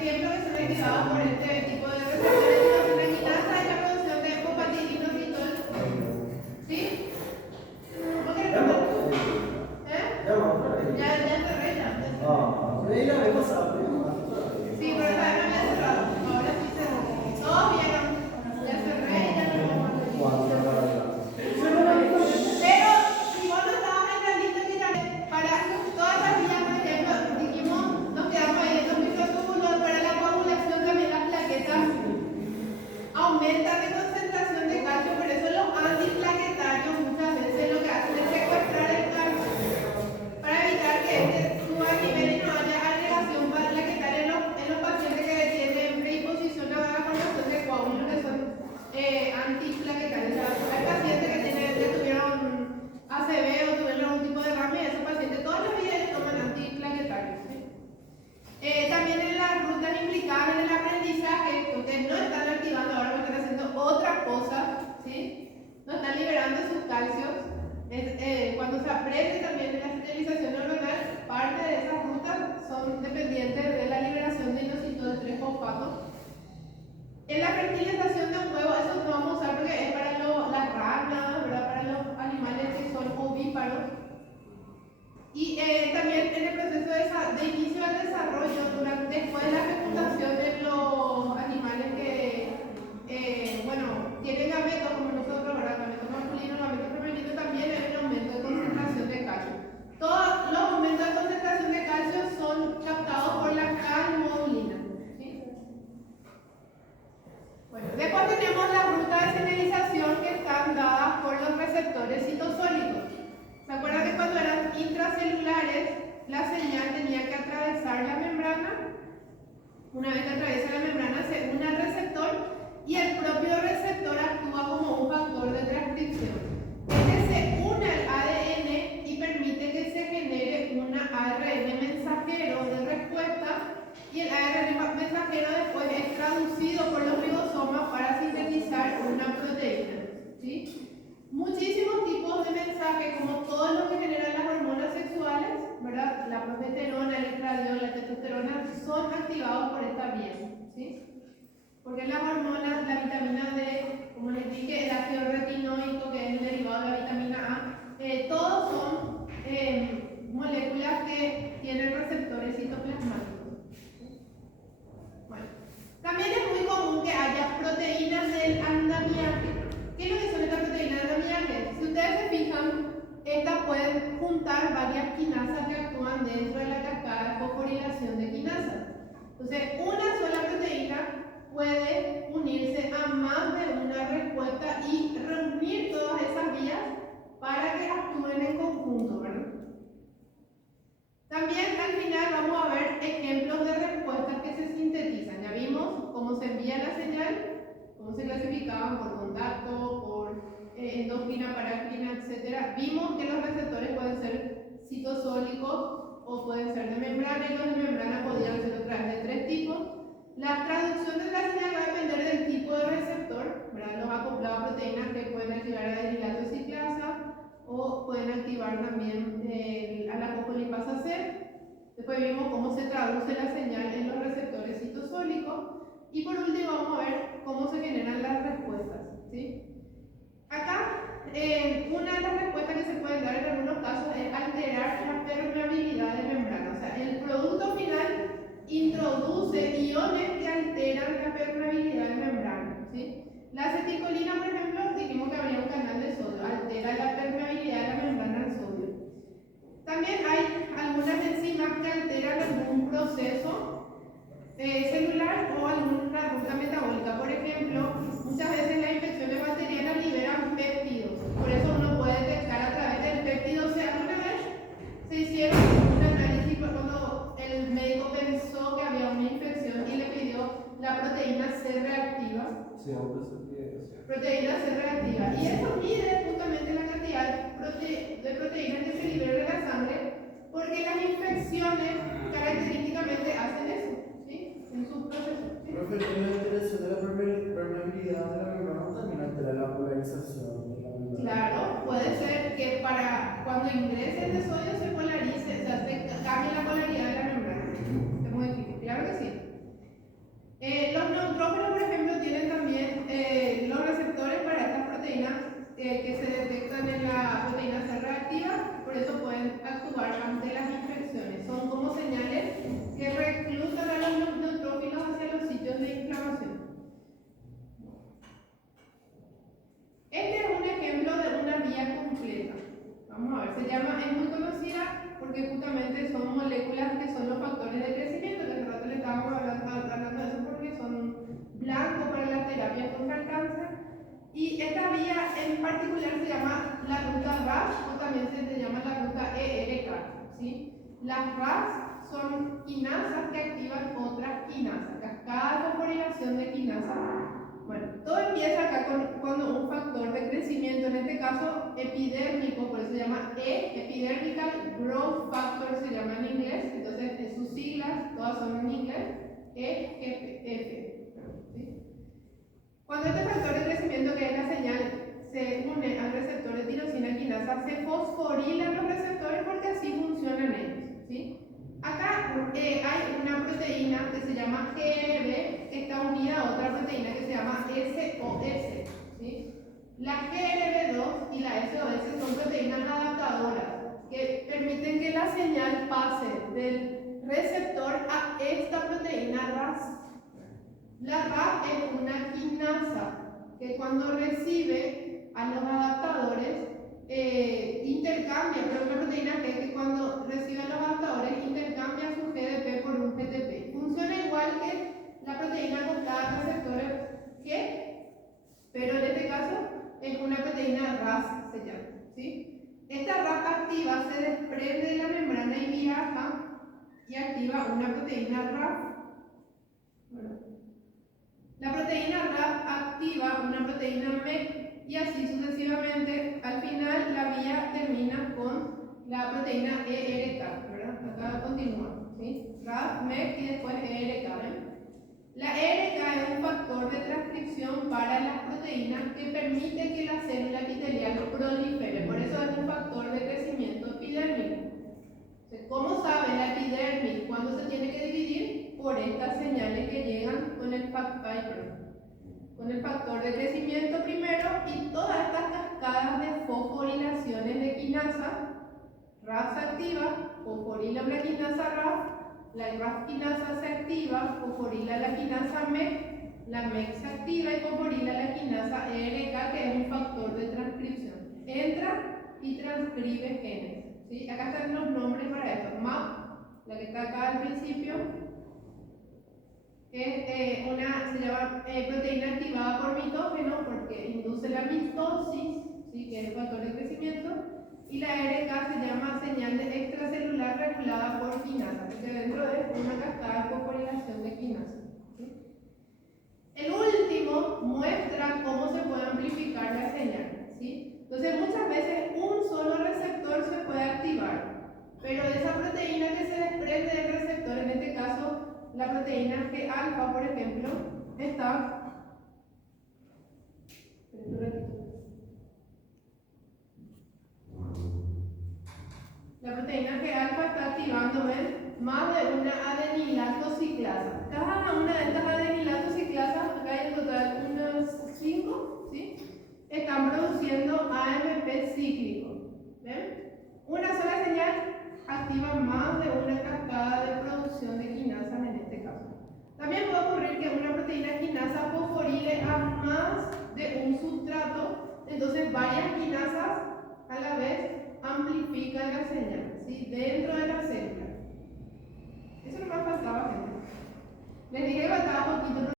ejemplos que son activados por este tipo de receptores que hacen la quinasa es la producción de fosfatidinoxitol. ¿Sí? ¿Cómo que no? Ya te resta. Sí, pero esta vez no había cerrado. Ahora sí cerró. Todos vieron. Ya cerré y ya no lo Pero si vos no estabas en la lista que ya para todas las vías, por ejemplo, dijimos, nos quedamos ahí en los microtúbulos, para la coagulación también las plaquetas aumentan de concentración de calcio, por eso los antiplaquetarios muchas veces lo que hacen es secuestrar el calcio para evitar que este suba a nivel y no haya agregación plaquetaria en los pacientes que tienen predisposición a la formación de coágulos que son antiplaquetarios. O sea, hay pacientes que tuvieron ACV o tuvieron algún tipo de derrame y esos pacientes toda la vida toman antiplaquetarios. ¿Sí? También en las rutas implicadas en el aprendizaje, que ustedes no están activando ahora, porque están haciendo otra cosa, ¿sí? No están liberando sus calcios. Cuando se aprende también en la señalización neuronal, parte de esas rutas son dependientes de la liberación de inositol 3-fosfato. En la fertilización de un huevo, eso no vamos a usar porque es para las ranas, ¿verdad? Para los animales que son ovíparos. Y también en el proceso de inicio del desarrollo, después de la fecundación de los animales que, tienen gametos como nosotros, ¿verdad? Gametos masculinos, gametos femeninos, también hay un aumento de concentración de calcio. Todos los aumentos de concentración de calcio son captados por la calmodulina. ¿Sí? Bueno, después tenemos la ruta de señalización que están dadas por los receptores citosólicos. ¿Se acuerdan que cuando eran intracelulares la señal tenía que atravesar la membrana? Una vez que atraviesa la membrana se une al receptor y el propio receptor actúa como un factor de transcripción. Este se une al ADN y permite que se genere un ARN mensajero de respuesta y el ARN mensajero después es traducido por los ribosomas para sintetizar una proteína. ¿Sí? Muchísimos tipos de mensajes, como todos los que generan las hormonas sexuales, ¿verdad? La progesterona, el estradiol, la testosterona, son activados por esta vía. ¿Sí? Porque las hormonas, la vitamina D, como les dije, el ácido retinoico, que es el derivado de la vitamina A, todos son moléculas que tienen receptores citoplasmáticos. Bueno, también es muy común que haya proteínas del andamiaje. ¿Qué es lo que son estas proteínas del andamiaje? Si ustedes se fijan, estas pueden juntar varias quinasas que actúan dentro de la cascada de fosforilación de quinasas. Entonces, una sola proteína puede unirse a más de una respuesta y reunir todas esas vías para que actúen en conjunto, ¿verdad? También al final vamos a ver ejemplos de respuestas que se sintetizan. Ya vimos cómo se envía la señal, cómo se clasificaban por contacto, por endocrina, parácrina, etc. Vimos que los receptores pueden ser citosólicos o pueden ser de membrana, y los de membrana podrían ser otra vez de tres tipos. La traducción de la señal va a depender del tipo de receptor, ¿verdad? Los acoplados a proteínas que pueden activar a derilato ciclasa o pueden activar también a la fosfolipasa C. Después vimos cómo se traduce la señal en los receptores citosólicos. Y por último vamos a ver cómo se generan las respuestas. ¿Sí? Acá, una de las respuestas que se pueden dar en algunos casos es alterar la permeabilidad de membrana. O sea, el producto final introduce iones que alteran la permeabilidad de membrana. ¿Sí? La aceticolina, por ejemplo, dijimos que habría un canal de sodio, altera la permeabilidad de la membrana al sodio. También hay algunas enzimas que alteran algún proceso celular o alguna ruta metabólica. Por ejemplo, muchas veces las infecciones bacterianas liberan péptidos. Por eso uno puede detectar a través del péptido C. Alguna vez se hicieron un análisis cuando el médico pensó que había una infección y le pidió la proteína C reactiva. Proteína C reactiva. Y eso mide justamente la cantidad de proteínas que se liberan de la sangre, porque las infecciones característicamente hacen eso. ¿Sí? En sus procesos. ¿Sí? Profe, la alteración de la permeabilidad de la membrana también altera la polarización de la membrana. Claro, puede ser que para cuando ingrese el de sodio se polarice, o sea, se cambie la polaridad de la membrana. Se modifique, claro que sí. en particular se llama la ruta RAS o también se le llama la ruta ERK, ¿sí? Las RAS son quinasas que activan otras quinasas, cascada de fosforilación de quinasas. Bueno, todo empieza acá cuando un factor de crecimiento, en este caso epidérmico, por eso se llama Epidermical Growth Factor, se llama en inglés, entonces en sus siglas, todas son en inglés, EFF. ¿Sí? Cuando este factor de crecimiento, que es la señal, se une al receptor de tirosina quinasa, se fosforilan los receptores porque así funcionan ellos. ¿Sí? Acá hay una proteína que se llama GRB que está unida a otra proteína que se llama SOS. ¿Sí? La GRB2 y la SOS son proteínas adaptadoras que permiten que la señal pase del receptor a esta proteína RAS. La RAS es una quinasa que cuando recibe a los adaptadores intercambia, pero una proteína que cuando recibe a los adaptadores intercambia su GDP por un GTP. Funciona igual que la proteína con cada receptor G, pero en este caso es una proteína RAS, se llama. ¿Sí? Esta RAS activa se desprende de la membrana y viaja y activa una proteína RAF. Bueno. La proteína RAF activa una proteína MEC y así sucesivamente. Al final la vía termina con la proteína ERK, ¿verdad? Acá continúa, ¿sí? RAF, MEC y después ERK, ¿ven? La ERK es un factor de transcripción para las proteínas que permite que la célula epitelial prolifere, por eso es un factor de crecimiento epidérmico. ¿Cómo sabe la epidermis cuándo se tiene que dividir? Por estas señales que llegan con el factor de crecimiento primero y todas estas cascadas de fosforilaciones de quinasa. RAF se activa, fosforila una quinasa RAF, la RAF quinasa se activa, fosforila la quinasa MEC, la MEC se activa y fosforila la quinasa ERK, que es un factor de transcripción. Entra y transcribe genes. ¿Sí? Acá están los nombres para esto. MAP, la que está acá al principio, es se llama proteína activada por mitógeno porque induce la mitosis, ¿sí? Que es el factor de crecimiento. Y la ERK se llama señal de extracelular regulada por quinasa, porque dentro de una cascada de fosforilación de quinasa. ¿Sí? El último muestra cómo se puede amplificar la señal. ¿Sí? Entonces muchas veces un solo receptor se puede activar, pero esa proteína que se desprende del receptor, en este caso la proteína G alfa, por ejemplo, está. La proteína G alfa está activando más de una adenilato ciclasa. Cada una de estas adenilato ciclasas, acá hay en total unas 5, ¿sí? Están produciendo AMP cíclico. ¿Ven? Una sola señal activa más de una cascada de producción de quinasas en este caso. También puede ocurrir que una proteína quinasa fosforile a más de un sustrato, entonces varias quinasas a la vez amplifican la señal, ¿sí? Dentro de la célula.